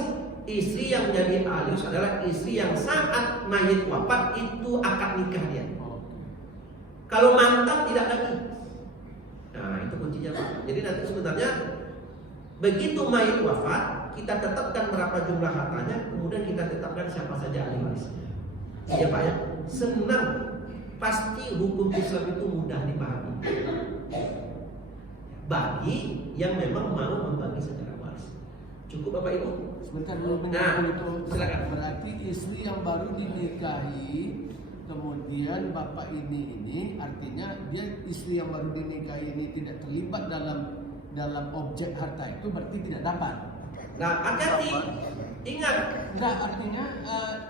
Istri yang menjadi ahli waris adalah istri yang saat mayit wafat itu akad nikah dia. Kalau mantan tidak lagi. Nah itu kuncinya Pak. Jadi nanti sebenarnya begitu mayit wafat, kita tetapkan berapa jumlah hartanya, kemudian kita tetapkan siapa saja ahli warisnya. Ya Pak ya, senang. Pasti hukum Islam itu mudah dipahami bagi yang memang mau membagi secara waris. Cukup Bapak Ibu? Sebentar dulu, silakan. Berarti istri yang baru dinikahi, kemudian bapak ini artinya dia istri yang baru dinikahi ini tidak terlibat dalam objek harta itu, berarti tidak dapat. Nah, hati-hati. Ingat. Enggak, artinya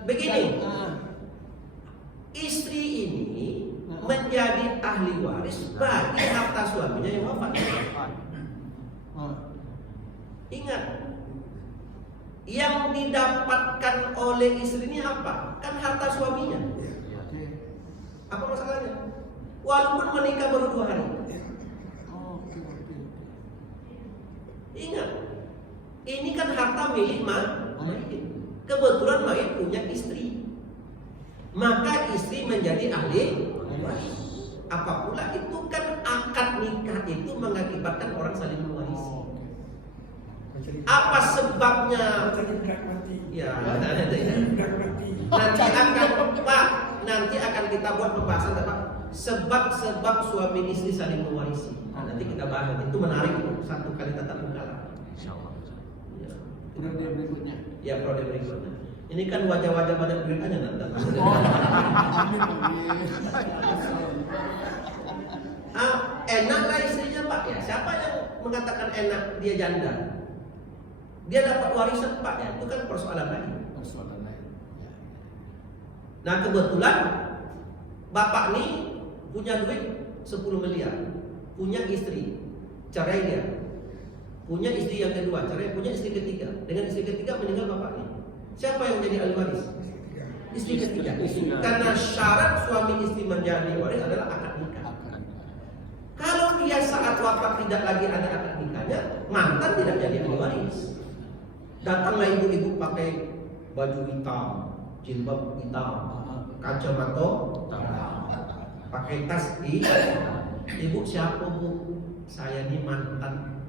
begini. Istri ini menjadi ahli waris bagi harta suaminya yang wafat. Ingat, yang didapatkan oleh istrinya apa? Kan harta suaminya. Apa masalahnya? Walaupun menikah baru 2 hari. Ingat, ini kan harta milik mayit. Kebetulan mayit punya istri, maka istri menjadi ahli waris. Apa pula itu kan akad nikah itu mengakibatkan orang saling mewarisi. Apa sebabnya? Ya, nanti akan kita buat pembahasan tentang sebab-sebab suami istri saling mewarisi. Nanti kita bahas, itu menarik itu, satu kali tatap muka lah. Insyaallah. Ya. Periode berikutnya. Ya, periode berikutnya. Ini kan wajah-wajah banyak beritanya nanti. Enaklah istrinya Pak ya. Siapa yang mengatakan enak dia janda? Dia dapat warisan Pak ya. Itu kan persoalan lain. Nah kebetulan bapak ini punya duit 10 miliar, punya istri, cerai dia, punya istri yang kedua, cerai, punya istri ketiga. Dengan istri ketiga meninggal bapak ini. Siapa yang menjadi ahli waris? Istri ketiga. Karena syarat suami istri menjadi waris adalah akad nikah. Kalau dia saat wafat tidak lagi ada akad nikahnya, mantan tidak jadi ahli waris. Datanglah ibu-ibu pakai baju hitam, jilbab hitam, kacamata, pakai tas di. Ibu siapa Bu? Saya ini mantan.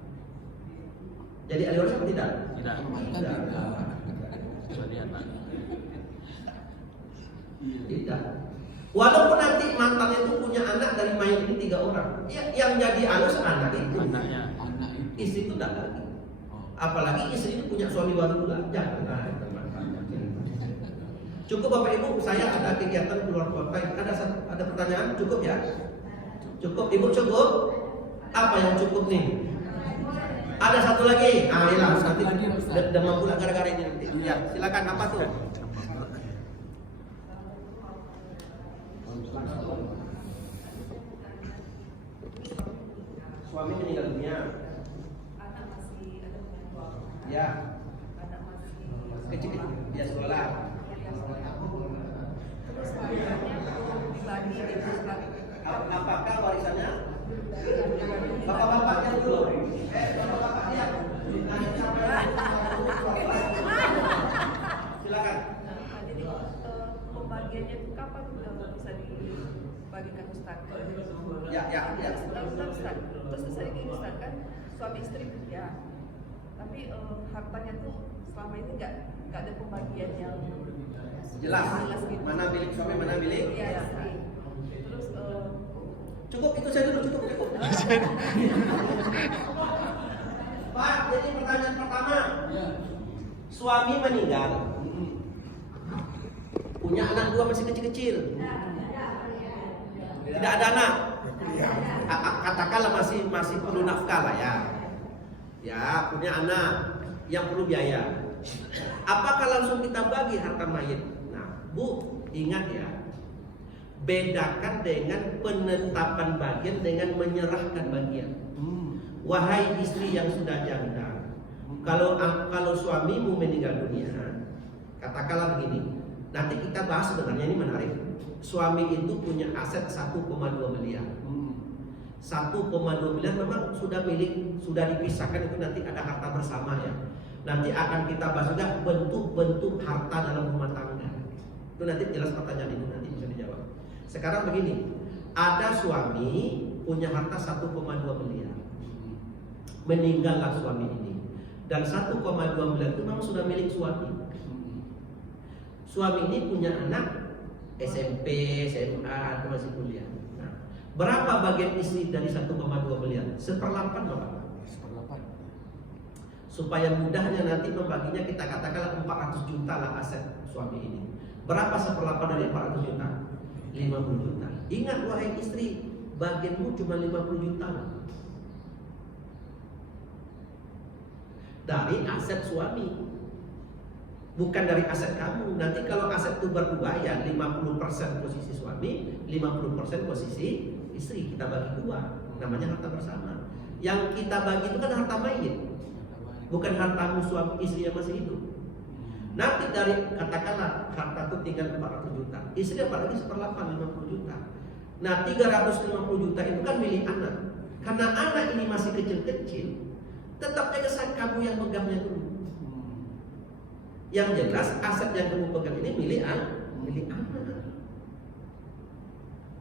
Jadi ahli waris apa tidak? Tidak. Tidak. Walaupun nanti mantannya itu punya anak dari mayat ini 3 orang, ya, yang jadi alus anak itu. Anaknya. Istri itu tidak lagi. Apalagi istri itu punya suami baru pula. Jangan. Cukup Bapak Ibu, saya ada kegiatan keluar kota. Ada pertanyaan? Cukup ya? Cukup Ibu, cukup? Apa yang cukup nih? Ada satu lagi. Hilang. Nanti demam pula gara-gara ini nanti. Ya, silakan apa tuh? Suami meninggal dunia. Anak masih ada. Ya. Anak masih Kecil dia sekolah. Terus warisannya dibagi sebagai Apakah warisannya? Bapak-bapaknya dulu. Bapak-bapaknya. Silakan. Jadi pembagiannya itu kapan bisa dibagikan Ustaz? Ya. Ustaz. Terus saya ingin Ustaz kan suami istri kerja, tapi hartanya tuh selama ini nggak ada pembagian yang Jelas. gitu. Mana milik suami, mana milik? Iya. Terus Cukup itu saya dulu cukup. Pak, jadi pertanyaan pertama. Suami meninggal. Punya anak 2 masih kecil-kecil. Tidak ada anak. Katakanlah masih perlu nafkah lah ya. Ya, punya anak yang perlu biaya. Apakah langsung kita bagi harta mayit? Nah, Bu, ingat ya. Bedakan dengan penetapan bagian dengan menyerahkan bagian. Wahai istri yang sudah janda, kalau suamimu meninggal dunia, katakanlah begini. Nanti kita bahas, sebenarnya ini menarik. Suami itu punya aset 1,2 miliar. 1,2 miliar memang sudah dipisahkan, itu nanti ada harta bersama ya. Nanti akan kita bahas juga bentuk-bentuk harta dalam rumah tangga. Itu nanti jelas pertanyaan ini nanti bisa dijawab. Sekarang begini, ada suami punya harta 1,2 miliar. Meninggallah suami ini. Dan 1,2 miliar itu memang sudah milik suami. Suami ini punya anak SMP, SMA, atau masih kuliah. Nah, berapa bagian istri dari 1,2 miliar? 1/8 Bapak. Supaya mudahnya nanti membaginya, kita katakanlah 400 juta lah aset suami ini. Berapa 1/8 dari 400 juta? 50 juta. Ingat wahai istri, bagianmu cuma 50 juta dari aset suami, bukan dari aset kamu. Nanti kalau aset itu berubah ya 50% posisi suami, 50% posisi istri, kita bagi dua, namanya harta bersama. Yang kita bagi itu kan harta mayit, bukan hartamu suami istrinya masih hidup. Nanti dari katakanlah harta itu tinggal 400 juta, istri apalagi 1/8, 50 juta. Nah 350 juta itu kan milik anak. Karena anak ini masih kecil-kecil, tetap aja kamu yang megangnya dulu. Yang jelas aset yang kamu pegang ini milik anak.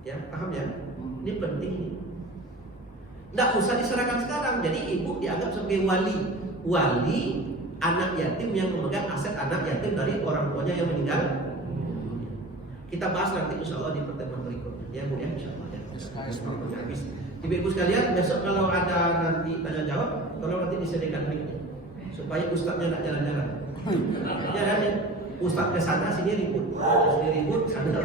Ya, paham ya? Ini penting nih. Nggak usah diserahkan sekarang. Jadi ibu dianggap sebagai wali anak yatim yang memegang aset anak yatim dari orang tuanya yang meninggal. Kita bahas nanti insya Allah di pertemuan berikutnya. Ya Bu ya, insya Allah ya. Habis. Ibu-ibu sekalian, besok kalau ada nanti tanya jawab, tolong nanti disediakan mic supaya ustadznya nggak jalan-jalan. Ya kan ya, ustadz ke sana sini ribut, sana.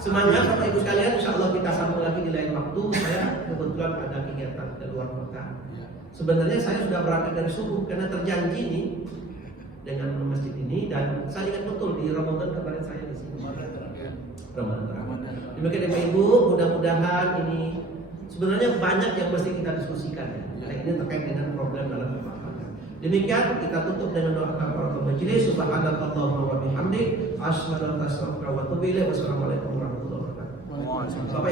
Semangat Bapak Ibu sekalian, insya Allah kita sambung lagi di lain waktu. Saya kebetulan ada kegiatan ke luar kota. Sebenarnya saya sudah berangkat dari subuh karena terjanji nih dengan masjid ini, dan saya ingat betul di Ramadan kemarin saya di sini. Ramadan. Demikian Bapak Ibu, mudah-mudahan ini sebenarnya banyak yang mesti kita diskusikan ya. Nah, ini terkait dengan problem dalam rumah tangga. Demikian kita tutup dengan doa kafaratul majelis. Subhanallahumma wa bihamdik, asyhadu an la ilaha illa anta, astaghfiruka wa atubu ilaik. Wassalamualaikum warahmatullahi wabarakatuh. Bapak